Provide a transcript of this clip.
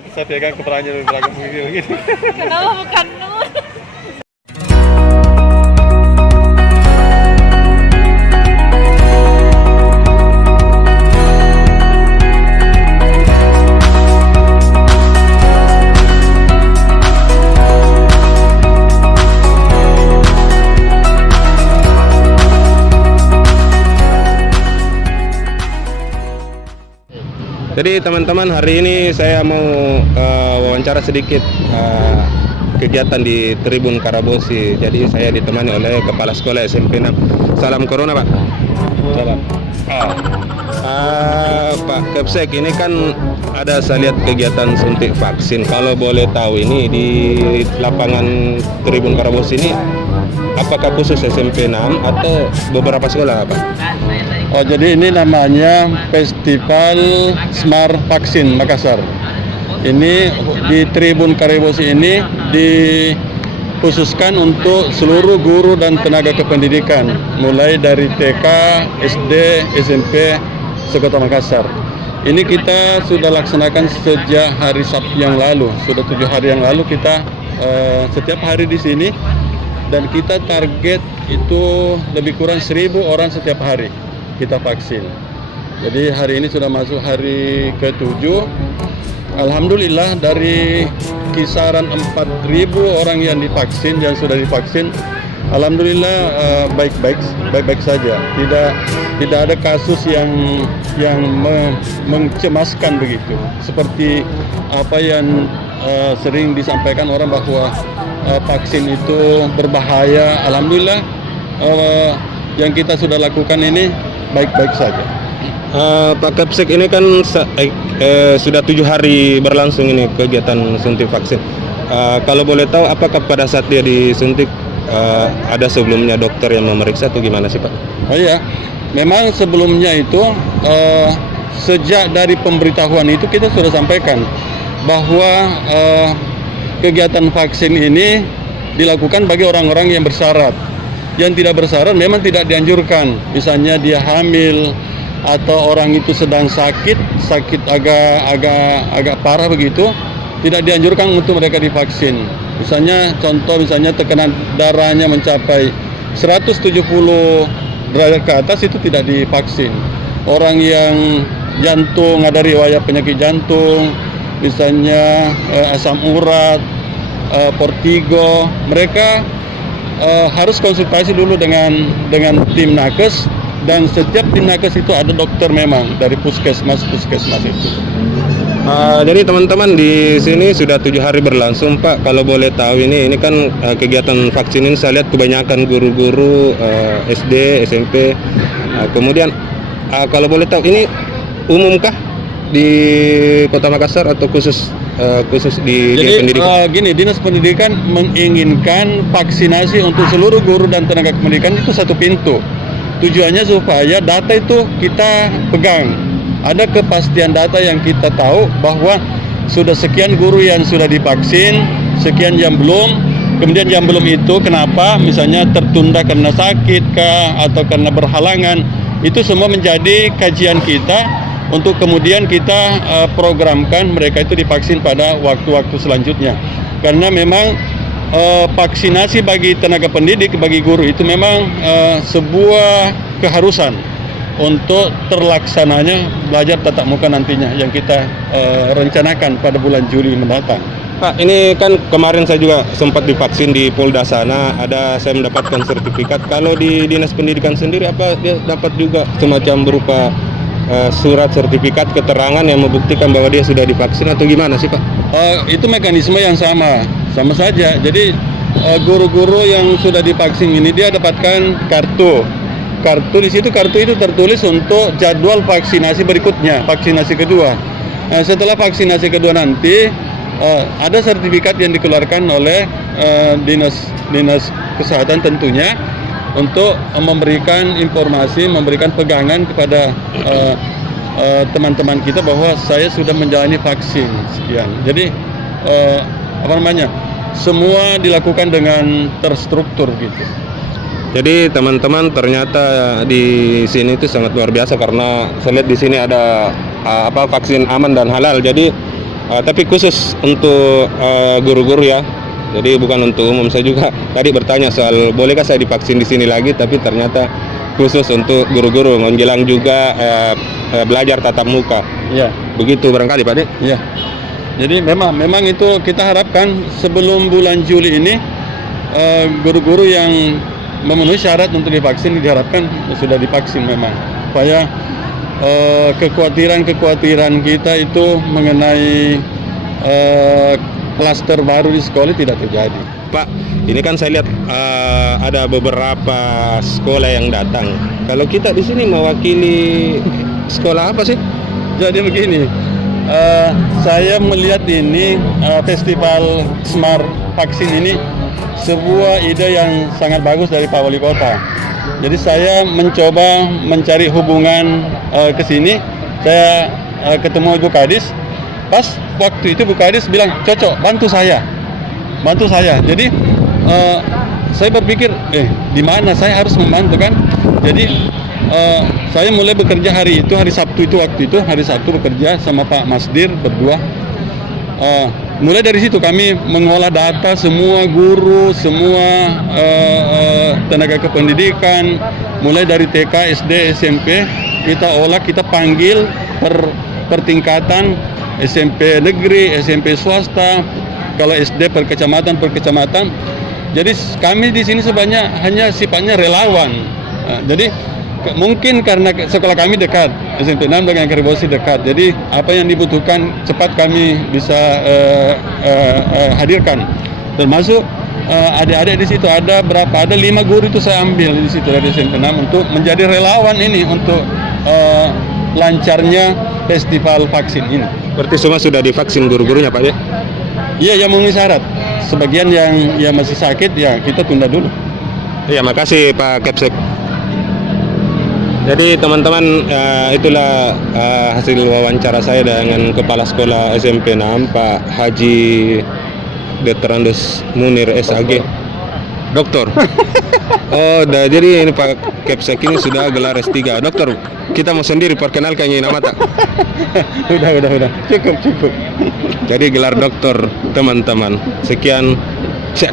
Nanti saya pegang kepalanya belakang begini. Kenapa bukan Nun? Jadi teman-teman, hari ini saya mau wawancara sedikit kegiatan di Tribun Karabosi. Jadi saya ditemani oleh Kepala Sekolah SMP 6. Salam Corona, Pak. Salam. Pak Kepsek, ini kan ada saya lihat kegiatan suntik vaksin. Kalau boleh tahu ini di lapangan Tribun Karabosi ini apakah khusus SMP 6 atau beberapa sekolah, Pak? Oh, jadi ini namanya Festival Smart Vaksin Makassar. Ini di Tribun Karabosi ini dikhususkan untuk seluruh guru dan tenaga kependidikan, mulai dari TK, SD, SMP, se-Kota Makassar. Ini kita sudah laksanakan sejak hari Sabtu yang lalu, sudah 7 hari yang lalu kita setiap hari di sini, dan kita target itu lebih kurang 1.000 orang setiap hari kita vaksin. Jadi hari ini sudah masuk hari ke-7. Alhamdulillah dari kisaran 4.000 orang yang divaksin, yang sudah divaksin, alhamdulillah baik-baik saja. Tidak ada kasus yang mencemaskan begitu. Seperti apa yang sering disampaikan orang bahwa vaksin itu berbahaya. Alhamdulillah yang kita sudah lakukan ini baik-baik saja. Pak Kepsek, ini kan sudah 7 hari berlangsung ini kegiatan suntik vaksin. Kalau boleh tahu, apakah pada saat dia disuntik ada sebelumnya dokter yang memeriksa atau gimana sih, Pak? Oh iya, memang sebelumnya itu sejak dari pemberitahuan itu kita sudah sampaikan bahwa kegiatan vaksin ini dilakukan bagi orang-orang yang bersyarat. Yang tidak bersyarat memang tidak dianjurkan. Misalnya dia hamil atau orang itu sedang sakit agak parah begitu, tidak dianjurkan untuk mereka divaksin. Misalnya tekanan darahnya mencapai 170 derajat ke atas itu tidak divaksin. Orang yang jantung, ada riwayat penyakit jantung, misalnya asam urat, portigo, mereka harus konsultasi dulu dengan tim nakes, dan setiap tim nakes itu ada dokter memang dari puskesmas itu. Jadi teman-teman, di sini sudah 7 hari berlangsung, Pak. Kalau boleh tahu ini kan kegiatan vaksin ini saya lihat kebanyakan guru-guru SD, SMP. Kemudian kalau boleh tahu, ini umumkah di Kota Makassar atau khusus di Dinas Pendidikan? Gini, Dinas Pendidikan menginginkan vaksinasi untuk seluruh guru dan tenaga pendidikan itu satu pintu. Tujuannya supaya data itu kita pegang, ada kepastian data yang kita tahu bahwa sudah sekian guru yang sudah divaksin, sekian yang belum. Kemudian yang belum itu kenapa, misalnya tertunda karena sakit kah atau karena berhalangan. Itu semua menjadi kajian kita untuk kemudian kita programkan mereka itu divaksin pada waktu-waktu selanjutnya. Karena memang vaksinasi bagi tenaga pendidik, bagi guru itu memang sebuah keharusan untuk terlaksananya belajar tatap muka nantinya yang kita rencanakan pada bulan Juli mendatang. Pak, ini kan kemarin saya juga sempat divaksin di Polda sana, saya mendapatkan sertifikat. Kalau di Dinas Pendidikan sendiri, apa dia dapat juga semacam berupa surat sertifikat keterangan yang membuktikan bahwa dia sudah divaksin atau gimana sih, Pak? Itu mekanisme yang sama saja. Jadi guru-guru yang sudah divaksin ini dia dapatkan kartu. Di situ kartu itu tertulis untuk jadwal vaksinasi berikutnya, vaksinasi kedua. Nah, setelah vaksinasi kedua nanti ada sertifikat yang dikeluarkan oleh dinas kesehatan tentunya, untuk memberikan informasi, memberikan pegangan kepada teman-teman kita bahwa saya sudah menjalani vaksin sekian. Jadi semua dilakukan dengan terstruktur gitu. Jadi teman-teman, ternyata di sini itu sangat luar biasa, karena saya lihat di sini ada vaksin aman dan halal. Jadi Tapi khusus untuk guru-guru ya. Jadi bukan untuk umum. Saya juga tadi bertanya soal bolehkah saya divaksin di sini lagi, tapi ternyata khusus untuk guru-guru menjelang juga belajar tatap muka. Ya, Begitu barangkali Pak Dek. ya. Jadi memang itu kita harapkan sebelum bulan Juli ini guru-guru yang memenuhi syarat untuk divaksin diharapkan sudah divaksin memang, supaya kekhawatiran kita itu mengenai klaster baru di sekolah tidak terjadi. Pak, ini kan saya lihat ada beberapa sekolah yang datang. Kalau kita di sini mewakili sekolah apa sih? Jadi begini, saya melihat ini festival Smart Vaksin ini sebuah ide yang sangat bagus dari Pak Wali Kota. Jadi saya mencoba mencari hubungan ke sini. Saya ketemu Ibu Kadis. Pas waktu itu Bu Kadis bilang cocok, bantu saya. Jadi saya berpikir di mana saya harus membantu kan. Jadi saya mulai bekerja hari Sabtu bekerja sama Pak Masdir berdua. Mulai dari situ kami mengolah data semua guru, semua tenaga kependidikan, mulai dari TK, SD, SMP, kita olah, kita panggil per tingkatan, SMP negeri, SMP swasta, kalau SD per kecamatan. Jadi kami di sini sebenarnya hanya sifatnya relawan. Jadi mungkin karena sekolah kami dekat, SMP 6 dengan Keribosi dekat. Jadi apa yang dibutuhkan cepat kami bisa hadirkan. Termasuk adik-adik di situ ada berapa? Ada 5 guru itu saya ambil di situ dari SMP 6 untuk menjadi relawan ini untuk lancarnya festival vaksin ini. Berarti semua sudah divaksin guru-gurunya Pak Dek? Iya, yang memenuhi syarat. Sebagian yang masih sakit ya kita tunda dulu. Iya, makasih Pak Kepsek. Jadi teman-teman, itulah hasil wawancara saya dengan Kepala Sekolah SMP 6 Pak Haji Dr. Andes Munir SAG. Doktor. Oh, jadi ini Pak Kepsek ini sudah gelar S3. Dokter, kita mau sendiri perkenalkan ini nama tak? Udah. Cukup. Jadi gelar doktor teman-teman. Sekian. Cek.